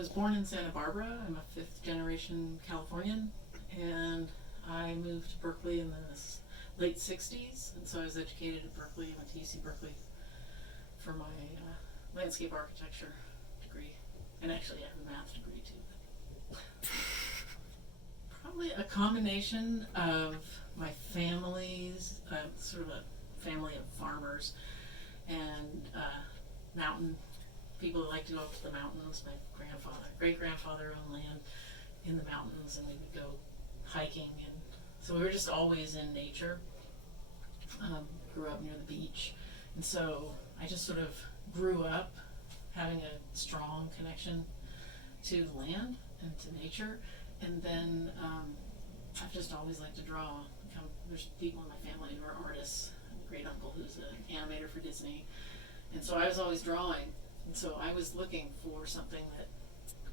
was born in Santa Barbara. I'm a fifth generation Californian, and I moved to Berkeley in the late 60s, and so I was educated at Berkeley, went to UC Berkeley for my landscape architecture degree, and actually I have a math degree too. Probably a combination of my family's, sort of a family of farmers and mountain people who like to go up to the mountains. My great-grandfather owned land in the mountains, and we would go hiking, and so we were just always in nature. Grew up near the beach, and so I just sort of grew up having a strong connection to land and to nature. And then I've just always liked to draw. There's people in my family who are artists. I have a great uncle who's an animator for Disney, and so I was always drawing. And so I was looking for something that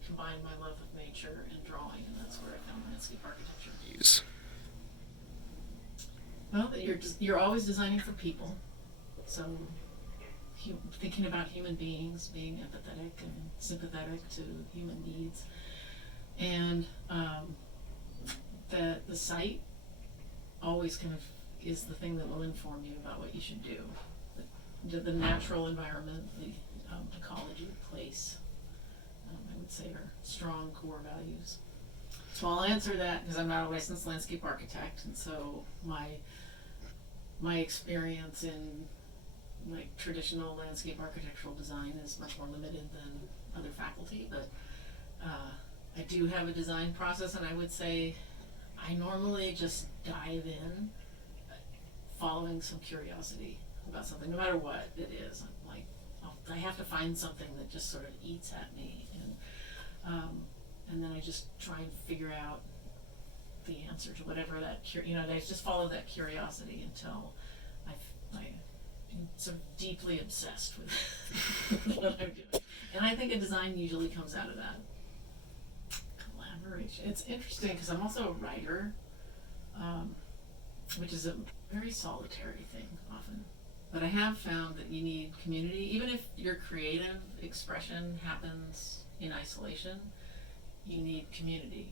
combined my love of nature and drawing, and that's where I found landscape architecture. Use. Well, you're always designing for people, so thinking about human beings, being empathetic and sympathetic to human needs, and the site always kind of is the thing that will inform you about what you should do. The natural environment, the ecology of place, I would say, are strong core values. So I'll answer that because I'm not a licensed landscape architect, and so my experience in like traditional landscape architectural design is much more limited than other faculty, but I do have a design process, and I would say I normally just dive in following some curiosity about something, no matter what it is. I'm like, I have to find something that just sort of eats at me, and then I just try and figure out the answer to whatever that I just follow that curiosity until I'm sort of deeply obsessed with what I'm doing. And I think a design usually comes out of that collaboration. It's interesting because I'm also a writer, which is a very solitary thing often. But I have found that you need community. Even if your creative expression happens in isolation, you need community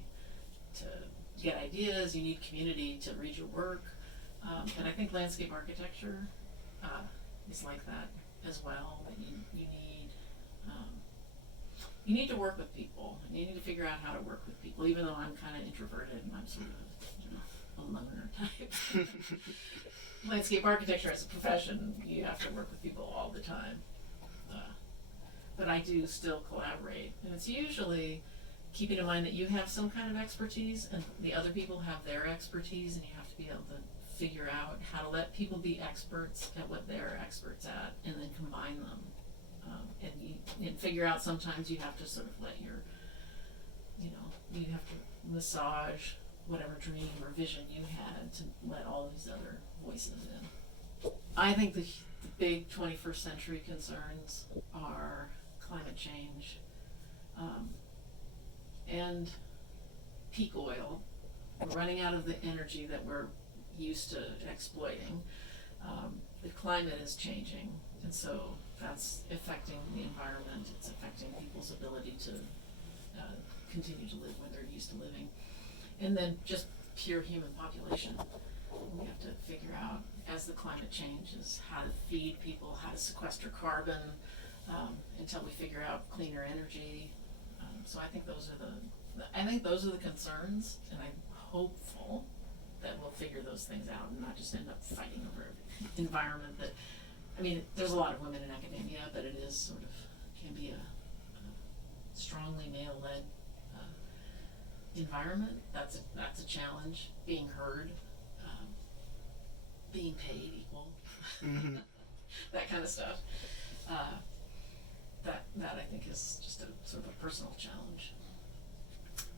to get ideas, you need community to read your work. And I think landscape architecture is like that as well. You need to work with people. You need to figure out how to work with people, even though I'm kind of introverted and I'm sort of a loner type. Landscape architecture as a profession, you have to work with people all the time. But I do still collaborate, and it's usually keeping in mind that you have some kind of expertise and the other people have their expertise, and you have to be able to figure out how to let people be experts at what they're experts at and then combine them. And figure out sometimes you have to sort of let you have to massage whatever dream or vision you had to let all these other voices in. I think the big 21st century concerns are climate change and peak oil. We're running out of the energy that we're used to exploiting. The climate is changing, and so that's affecting the environment. It's affecting people's ability to continue to live where they're used to living. And then just pure human population. We have to figure out, as the climate changes, how to feed people, how to sequester carbon, until we figure out cleaner energy. So I think those are the concerns, and I'm hopeful that we'll figure those things out and not just end up fighting over an environment that, there's a lot of women in academia, but it is sort of, can be a strongly male-led environment. That's a challenge. Being heard, being paid equal, that kind of stuff. That I think is just a sort of a personal challenge.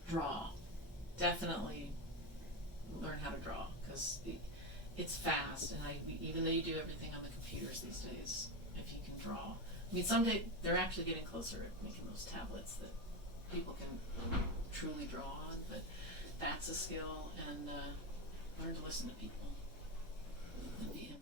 Draw. Definitely learn how to draw, because it's fast, and even though you do everything on the computers these days, if you can draw. Someday they're actually getting closer at making those tablets that people can truly draw on, but that's a skill, and learn to listen to people and be